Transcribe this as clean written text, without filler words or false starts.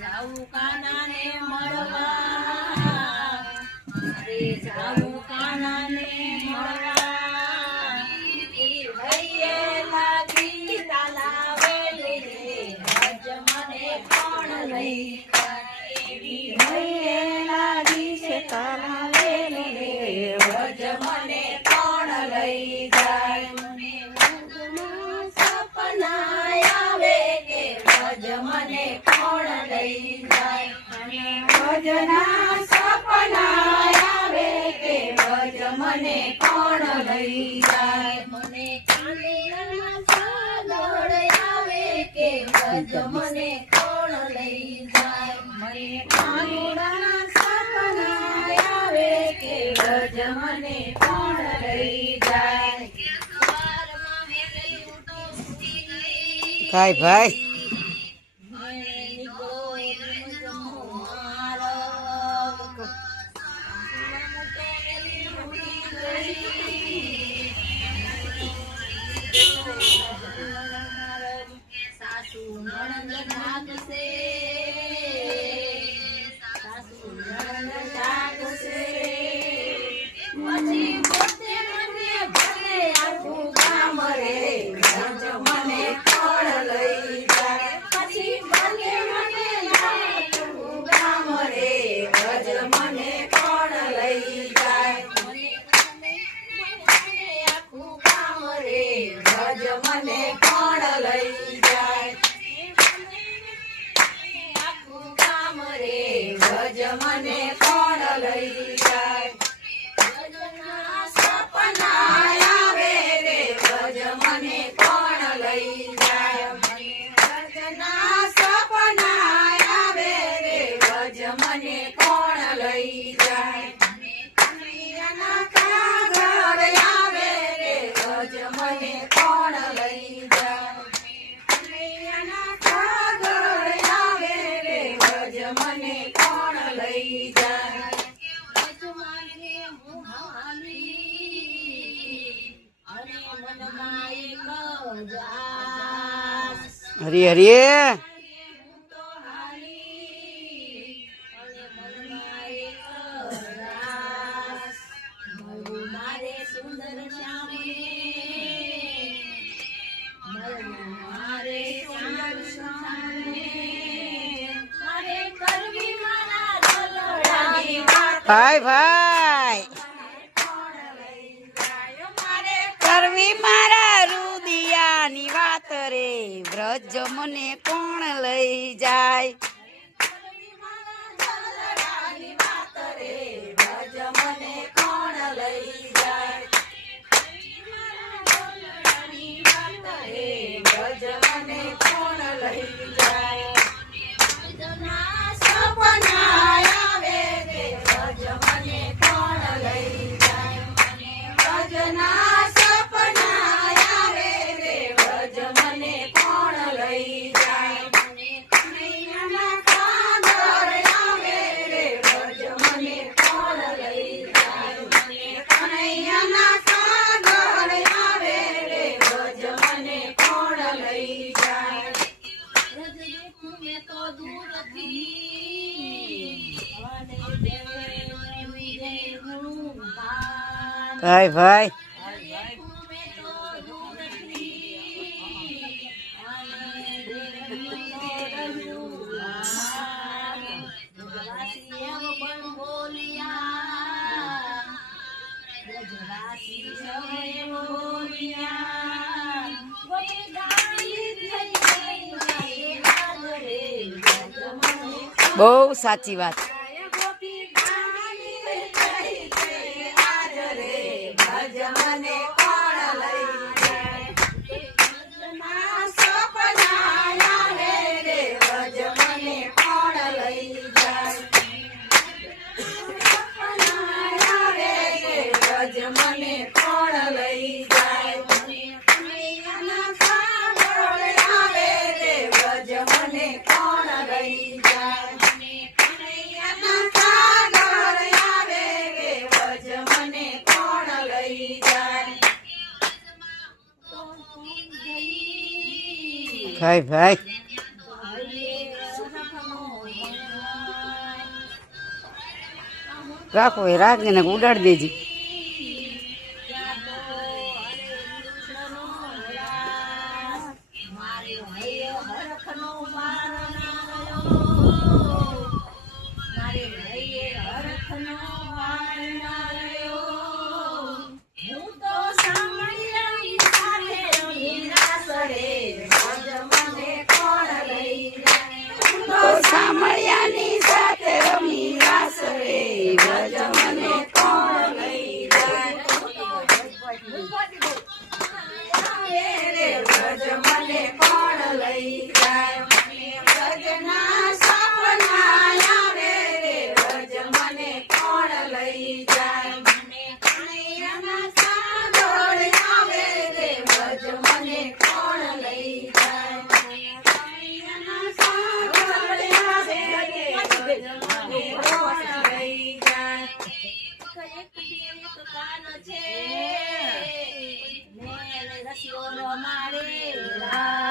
જાઉં કાનાને મળવા, જાઉં કાનાને મળવા, એવી હૈયે લાગી તાલાવેલી હજ મને કોણ લઈ જાય, એવી હૈયે લાગી છે તાલાવેલી હજ મને કોણ લઈ જાય, મને સપના આવે કે હજ મને કોણ લઈ જાય, મને ભજના સપના આવે કે ભજ મને કોણ લઈ જાય, મને કાંદિયાના સાગર આવે કે ભજ મને કોણ લઈ જાય, મને કાંદિયાના સપના આવે કે ભજ મને કોણ લઈ જાય. કાય ભાઈ સાસુ નણંદ જાગશે, સાસુ નણંદ જાગશે, પછી પોતે મને ભલે આખું ગામ રે ભજ મને કોણ લઈ જાય, પછી ભલે મને આખું ગામ રે ભજ મને કોણ લઈ જાય, મને આખું ગામ રે ભજ મને કોણ લઈ જાય, આખું ગામ રે ભજ મને કોણ લઈ જાય, ભજના સપના આવે રે ભજ મને કોણ લઈ જાય, ભજના સપના આવે રે ભજ મને કોણ લઈ જાય, કનૈયાના કાગળ આવે રે ભજ મને કોણ લઈ જાય, કનૈયાના કાગળ આવે રે ભજ મને કોણ લઈ જાય, ભજમાને હું હાલી અને મનમાં એક જ આસ, હરી હરી હું તો હાલી અને મનમાં એક જ આસ, મળવું મારે સુંદર શ્યામે, મળવું મારે સુંદર શ્યામે, મારે કરવી મારા દલડાની વાત, ભાઈ ભાઈ કોણ લઈ જાય, મારે કરવી મારા રુદિયાની વાત રે વ્રજ મને કોણ લઈ જાય, કરવી મારા દલડાની વાત રે ભજ મને કોણ લઈ જાય, કરવી મારા દલડાની વાત રે ભજ મને કોણ લઈ જાય, ભજના સપના આવે રે ભજ મને કોણ લઈ જાય, ભજના સપના આવે રે ભજ મને કોણ લઈ જાય, કનૈયાના કાગળ આવે રે ભજ મને કોણ લઈ જાય, કનૈયાના કાગળ આવે રે ભજ મને કોણ લઈ જાય, રજ દેખું મેં તો દૂરથી અને દેવી રે હું ભાન, કાય ભાઈ દેખું મેં તો દૂરથી અને દેવી રે હું ભાન, રજવાસી એમ પણ બોલ્યા, રજવાસી સૌ એમ બોલ્યા, ગોપી ગાઈ થઈ ગઈ મારે આગરે ભજ મને બહુ સાચી વાત. ગોપી ગાઈ થઈ ગઈ આગરે ભજ મને કોણ લઈ જાય, ભજના સપના આવે રે ભજ મને કોણ લઈ જાય, સપના આવે રે ભજ મને કોણ લઈ જાય, કનૈયાના કાગળ આવે રે ભજ મને કોણ લઈ જાય, કનૈયાના કાગળ આવે રે ભજ મને કોણ લઈ જાય, કાય ભાઈ હરે રાખો એ રાખજે ને ઉડાડી દેજે. ત્યાં તો હરે કૃષ્ણનો રાસ, મારે હૈયે હરખનો વારણાયો, મારે હૈયે હરખનો વારણાયો. હું તો સાંભળ્યાની સાથે રમી રાસ રે, વ્રજ મને કોણ લઈ જાય? હું તો સામળિયાની સાથે રમી રાસ રે, વ્રજ મને કોણ લઈ જાય? વ્રજ મને કોણ લઈ જાય? મને વ્રજના સપના આવે રે, વ્રજ મને કોણ લઈ જાય? મને કનૈયાના સાગર આવે રે, વ્રજ મને કોણ લઈ જાય? મને કનૈયાના સાગર આવે રે, વ્રજ